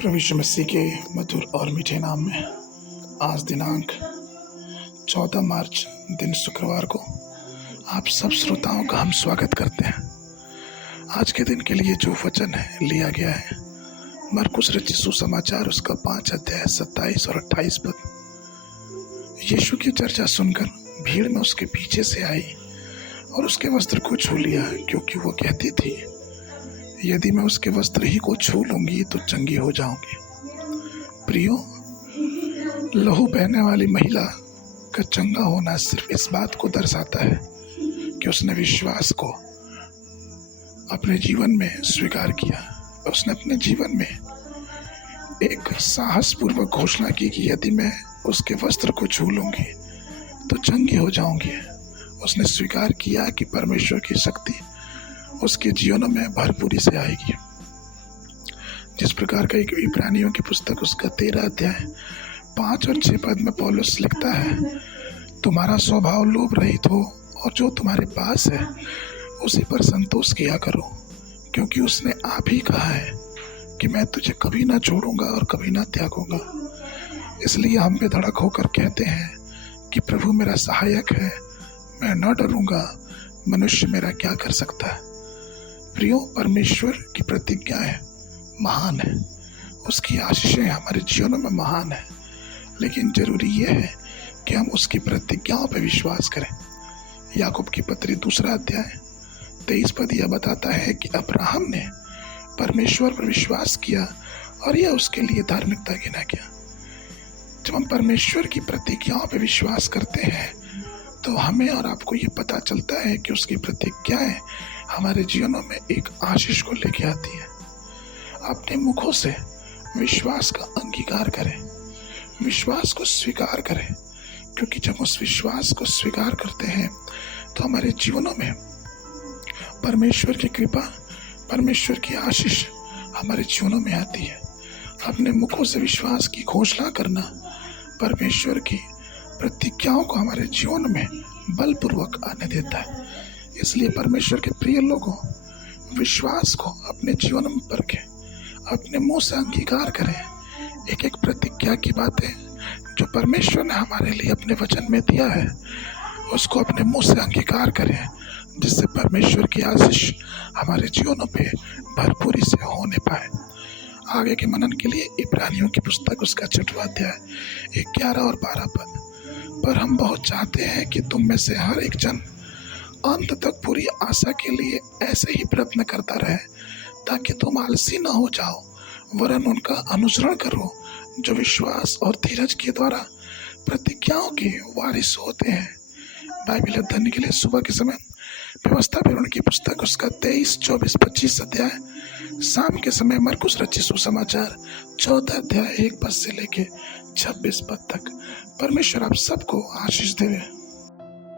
प्रभु यीशु मसीह के मधुर और मीठे नाम में आज दिनांक 14 मार्च दिन शुक्रवार को आप सब श्रोताओं का हम स्वागत करते हैं। आज के दिन के लिए जो वचन है लिया गया है मरकुस रचित सुसमाचार उसका 5 अध्याय 27 और 28 पद। यीशु की चर्चा सुनकर भीड़ में उसके पीछे से आई और उसके वस्त्र को छू लिया, क्योंकि वो कहती थी, यदि मैं उसके वस्त्र ही को छू लूंगी तो चंगी हो जाऊंगी। प्रियो, लहू बहने वाली महिला का चंगा होना सिर्फ इस बात को दर्शाता है कि उसने विश्वास को अपने जीवन में स्वीकार किया। उसने अपने जीवन में एक साहसपूर्वक घोषणा की कि यदि मैं उसके वस्त्र को छू लूंगी तो चंगी हो जाऊंगी। उसने स्वीकार किया कि परमेश्वर की शक्ति उसके जीवन में भरपूरी से आएगी। जिस प्रकार का एक इब्रानियों की पुस्तक उसका 13 अध्याय 5 और 6 पद में पौलुस लिखता है, तुम्हारा स्वभाव लोभ रहित हो और जो तुम्हारे पास है उसी पर संतोष किया करो, क्योंकि उसने आप ही कहा है कि मैं तुझे कभी ना छोड़ूंगा और कभी ना त्यागूंगा। इसलिए हम बेधड़क होकर कहते हैं कि प्रभु मेरा सहायक है, मैं न डरूंगा, मनुष्य मेरा क्या कर सकता है। प्रियो, परमेश्वर की प्रतिज्ञाएं महान है, उसकी आशीषें हमारे जीवनों में महान है, लेकिन जरूरी यह है कि हम उसकी प्रतिज्ञाओं पर विश्वास करें। याकूब की पत्री 2 अध्याय 23 पद यह बताता है कि अब्राहम ने परमेश्वर पर विश्वास किया और यह उसके लिए धार्मिकता गिना गया। जब हम परमेश्वर की प्रतिज्ञाओं पर विश्वास करते हैं तो हमें और आपको ये पता चलता है कि उसकी प्रतिज्ञाएं हमारे जीवनों में एक आशीष को लेके आती है। अपने मुखों से विश्वास का अंगीकार करें, विश्वास को स्वीकार करें, क्योंकि जब उस विश्वास को स्वीकार करते हैं तो हमारे जीवनों में परमेश्वर की कृपा, परमेश्वर की आशीष हमारे जीवनों में आती है। अपने मुखों से विश्वास की घोषणा करना परमेश्वर की प्रतिज्ञाओं को हमारे जीवन में बलपूर्वक आने देता है। इसलिए परमेश्वर के प्रिय लोगों, विश्वास को अपने जीवन में परखें, अपने मुंह से अंगीकार करें। एक एक प्रतिज्ञा की बातें जो परमेश्वर ने हमारे लिए अपने वचन में दिया है उसको अपने मुंह से अंगीकार करें, जिससे परमेश्वर की आशीष हमारे जीवनों पे भरपूरी से होने पाए। आगे के मनन के लिए इब्रानियों की पुस्तक उसका 6वां अध्याय 11 और 12 पद। पर हम बहुत चाहते हैं कि तुम में से हर एक जन अंत तक पूरी आशा के लिए ऐसे ही प्रयत्न करता रहे, ताकि तुम आलसी न हो जाओ, वरन उनका अनुसरण करो जो विश्वास और धीरज के द्वारा प्रतिज्ञाओं के वारिस होते हैं। बाइबल अध्ययन के लिए सुबह के समय व्यवस्था विवरण की पुस्तक उसका 23, 24, 25 अध्याय, शाम के समय मरकुस रचित सुसमाचार 14 अध्याय 1 पद से लेके 26 पद तक। परमेश्वर आप सबको आशीष देवे।